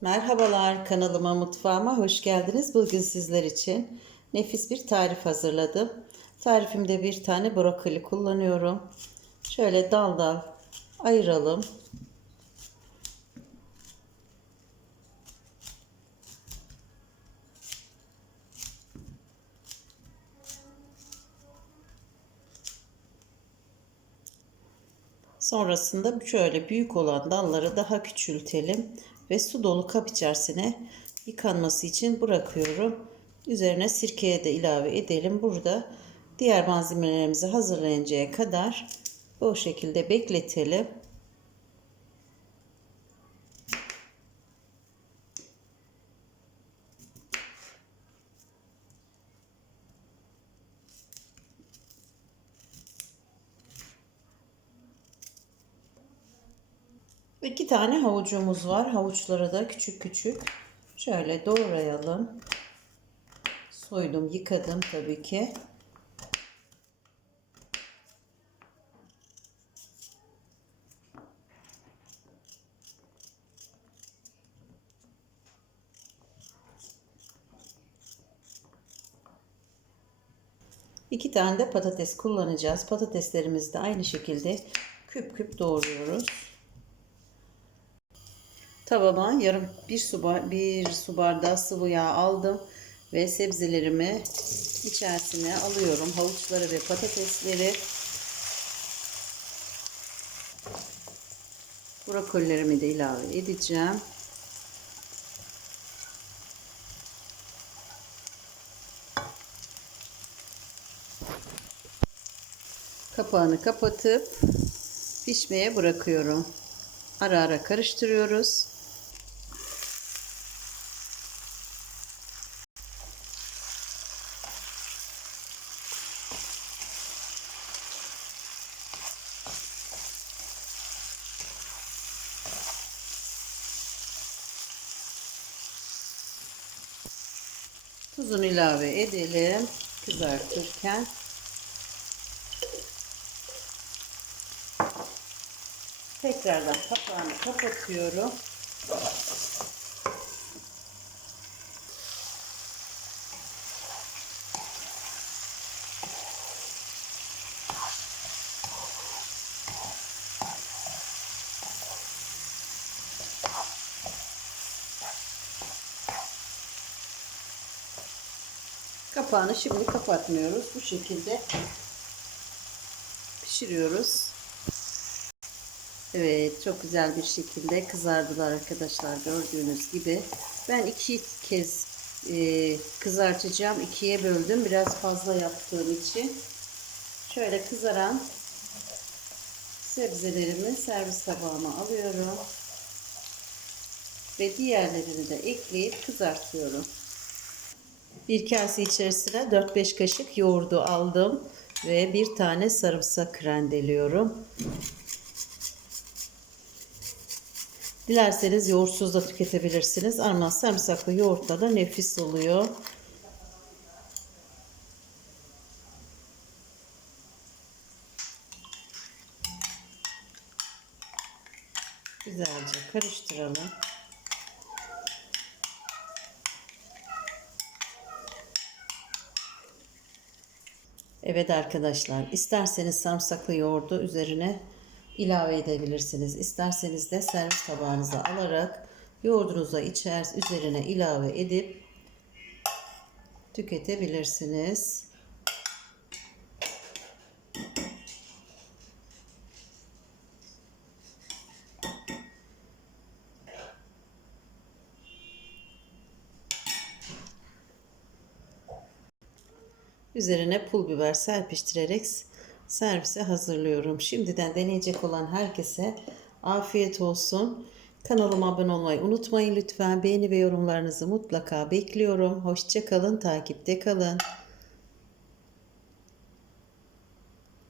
Merhabalar kanalıma mutfağıma hoş geldiniz. Bugün sizler için nefis bir tarif hazırladım. Tarifimde bir tane brokoli kullanıyorum. Şöyle dal dal ayıralım. Sonrasında şöyle büyük olan dalları daha küçültelim ve su dolu kap içerisine yıkanması için bırakıyorum. Üzerine sirkeye de ilave edelim. Burada diğer malzemelerimizi hazırlayıncaya kadar bu şekilde bekletelim. İki tane havucumuz var. Havuçları da küçük küçük şöyle doğrayalım. Soydum, yıkadım tabii ki. İki tane de patates kullanacağız. Patateslerimizi de aynı şekilde küp küp doğruyoruz. Tavama yarım bir su, bir su bardağı sıvı yağ aldım ve sebzelerimi içerisine alıyorum. Havuçları ve patatesleri. Brokollerimi de ilave edeceğim. Kapağını kapatıp pişmeye bırakıyorum. Ara ara karıştırıyoruz. Tuzunu ilave edelim kızartırken. Tekrardan kapağını kapatıyorum. Kapağını şimdi kapatmıyoruz. Bu şekilde pişiriyoruz. Evet çok güzel bir şekilde kızardılar arkadaşlar gördüğünüz gibi. Ben iki kez e, kızartacağım. ikiye böldüm. Biraz fazla yaptığım için. Şöyle kızaran sebzelerimi servis tabağıma alıyorum. Ve diğerlerini de ekleyip kızartıyorum. Bir kase içerisine 4-5 kaşık yoğurdu aldım. Ve bir tane sarımsak rendeliyorum. Dilerseniz yoğurtsuz da tüketebilirsiniz. Ama sarımsaklı yoğurtla da nefis oluyor. Güzelce karıştıralım. Evet arkadaşlar isterseniz sarımsaklı yoğurdu üzerine ilave edebilirsiniz. İsterseniz de servis tabağınıza alarak yoğurdunuza içer üzerine ilave edip tüketebilirsiniz. Üzerine pul biber serpiştirerek servise hazırlıyorum. Şimdiden deneyecek olan herkese afiyet olsun. Kanalıma abone olmayı unutmayın lütfen. Beğeni ve yorumlarınızı mutlaka bekliyorum. Hoşçakalın, takipte kalın.